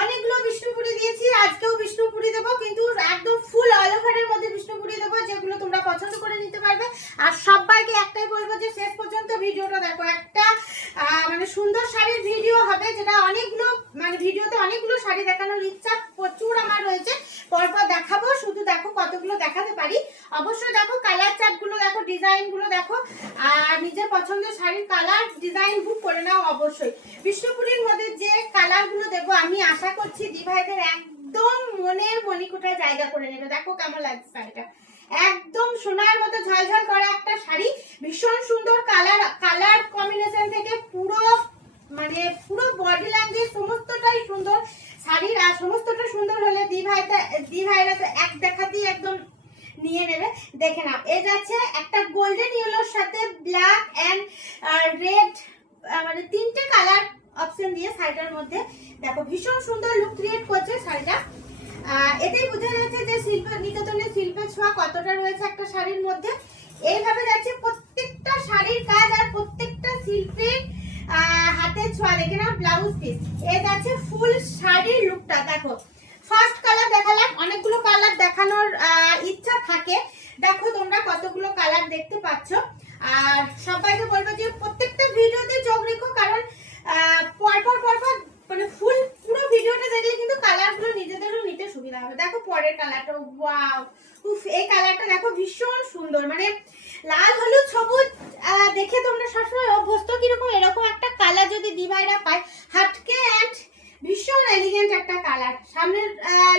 অনেকগুলো বিষ্ণুপুরি দিয়েছি, আজকেও বিষ্ণুপুরি দেবো, কিন্তু একদম ফুল অল ওভারের মধ্যে বিষ্ণুপুরি দেবো, যেগুলো তোমরা পছন্দ করে নিতে পারবে। আর সবাইকে একটাই বলবো যে শেষ পর্যন্ত ভিডিওটা দেখো। একটা মানে সুন্দর শাড়ির ভিডিও হবে, যেটা অনেকগুলো মানে ভিডিওতে অনেকগুলো শাড়ি দেখানোর ইচ্ছা প্রচুর আমার রয়েছে, পরপর দেখাবো। শুধু দেখো কতগুলো দেখাতে পারি। অবশ্যই দেখো কালার চার্টগুলো দেখো, ডিজাইনগুলো দেখো, আর নিজের পছন্দের শাড়ির কালার ডিজাইন বুক করে নাও অবশ্যই। বিষ্ণুপুরীর মধ্যে যে কালারগুলো দেবো আমি আশা করছি দিভাইদের একদম মনের মণিকোঠায় জায়গা করে নেবে। দেখো কেমন লাগছে শাড়িটা, একদম সোনার মতো ঝলঝল করা একটা শাড়ি, ভীষণ সুন্দর কালার কম্বিনেশন থেকে পুরো মানে পুরো বডি ল্যাঙ্গুয়েজ সমস্তটাই সুন্দর শাড়ির। আর সমস্তটা সুন্দর হলে দিভাইরা তো এক দেখাতেই একদম নিয়ে নেবে। দেখে নাও, এই যাচ্ছে একটা গোল্ডেন ইয়েলোর সাথে ব্ল্যাক এন্ড রেড, মানে তিনটে কালার অপশন দিয়ে শাড়িটার মধ্যে দেখো ভীষণ সুন্দর লুক ক্রিয়েট করছে শাড়িটা। এটাই বোঝা যাচ্ছে যে নিকেতনের শিল্পের ছোঁয়া কতটা রয়েছে একটা শাড়ির মধ্যে। এইভাবে যাচ্ছে প্রত্যেকটা শাড়ির কাজ আর প্রত্যেকটা শিল্পের হাতের ছোঁয়া। দেখে না ব্লাউজ পিস, এ যাচ্ছে ফুল শাড়ির লুকটা। দেখো ফার্স্ট কালার দেখালাম, অনেকগুলো কালার দেখানোর ইচ্ছা থাকে। দেখো তোমরা কতগুলো কালার দেখতে পাচ্ছ। আর সবাইকে বলবো যে প্রত্যেকটা ভিডিওতে চোখ রেখো, কারণ পরপর মানে ফুল পুরো ভিডিওটা দেখলে কিন্তু কালারগুলো নিজেদেরও নিতে সুবিধা হবে। দেখো পরের কালারটা, ওয়াও, উফ, এই কালারটা দেখো ভীষণ সুন্দর, মানে লাল হলুদ সবুজ দেখে তোমরা সবসময় অভ্যস্ত, কিরকম এরকম একটা কালার যদি দিভাইরা পায়, হাটকে অ্যান্ড ভীষণ এলিগেন্ট একটা কালার। সামনের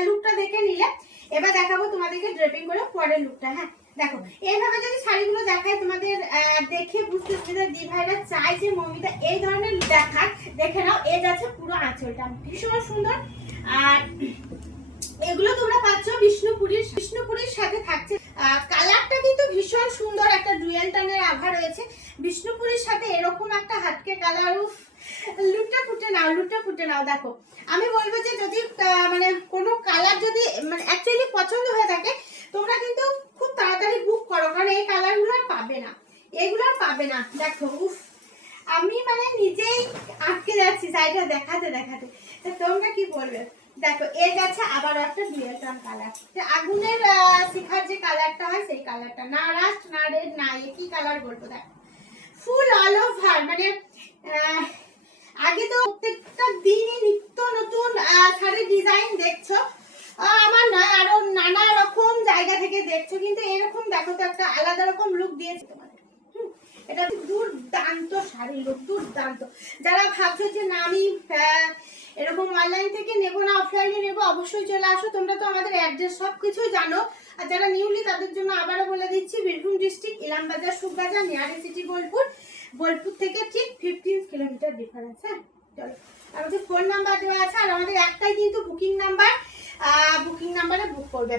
লুকটা দেখে নিলে, এবার দেখাবো তোমাদেরকে ড্রেপিং করে পরের লুকটা। হ্যাঁ দেখো, এইভাবে যদি শাড়িগুলো দেখায় তোমাদের দেখে বুঝতে সুবিধা, দিভাইরা চাই যে মমিতা এই ধরনের দেখার। দেখে নাও, এই যাচ্ছে পুরো আঁচলটা ভীষণ সুন্দর। আর এগুলো তোমরা পাচ্ছ বিষ্ণুপুরীর সাথে থাকছে। কালারটা কিন্তু ভীষণ সুন্দর, একটা ডুয়েল টানের আভা রয়েছে বিষ্ণুপুরীর সাথে। এরকম একটা হাটকে কালার, উফ, লুকটা ফুটে নাও। দেখো আমি বলবো যে যদি মানে কোনো কালার যদি মানে অ্যাকচুয়ালি পছন্দ হয়ে থাকে, তোমরা কিন্তু খুব তাড়াতাড়ি বুক করো, কারণ এই কালারগুলো আর পাবে না, এগুলো আর পাবে না। দেখো, উফ, আমি মানে নিজেই আটকে যাচ্ছি শাড়িটা দেখাতে। তোমরা কি বলবে? দেখো এ যাচ্ছে আবার একটা ডুয়েল টোন কালার, যে আগুনের শিখার যে কালারটা হয় সেই কালারটা, না রাস্ট না রেড না কি কালার বলবো। দেখো ফুল অল ওভার, মানে আগে তো প্রত্যেকটা দিনই নিত্য নতুন শাড়ির ডিজাইন দেখছো, আমার নয় আরো নানা রকম জায়গা থেকে দেখছো, কিন্তু এরকম দেখো তো একটা আলাদা রকম লুক দিয়েছে তোমাদের। এটা দুর্দান্ত শাড়ি লুক, দুর্দান্ত। যারা ভাবছো যে না আমি এরকম অনলাইন থেকে নেবো না অফলাইনে নেবো, অবশ্যই চলে আসো। তোমরা তো আমাদের অ্যাড্রেস সব কিছুই জানো। আর যারা নিউলি তাদের জন্য আবারও বলে দিচ্ছি, বীরভূম ডিস্ট্রিক্ট ইলামবাজার সুখবাজার, নিয়ারে সিটি বোলপুর থেকে ঠিক 15 কিলোমিটার ডিফারেন্স। হ্যাঁ চলো, আমাদের ফোন নাম্বার দেওয়া আছে, আর আমাদের একটাই কিন্তু বুকিং নাম্বারে বুক করবে।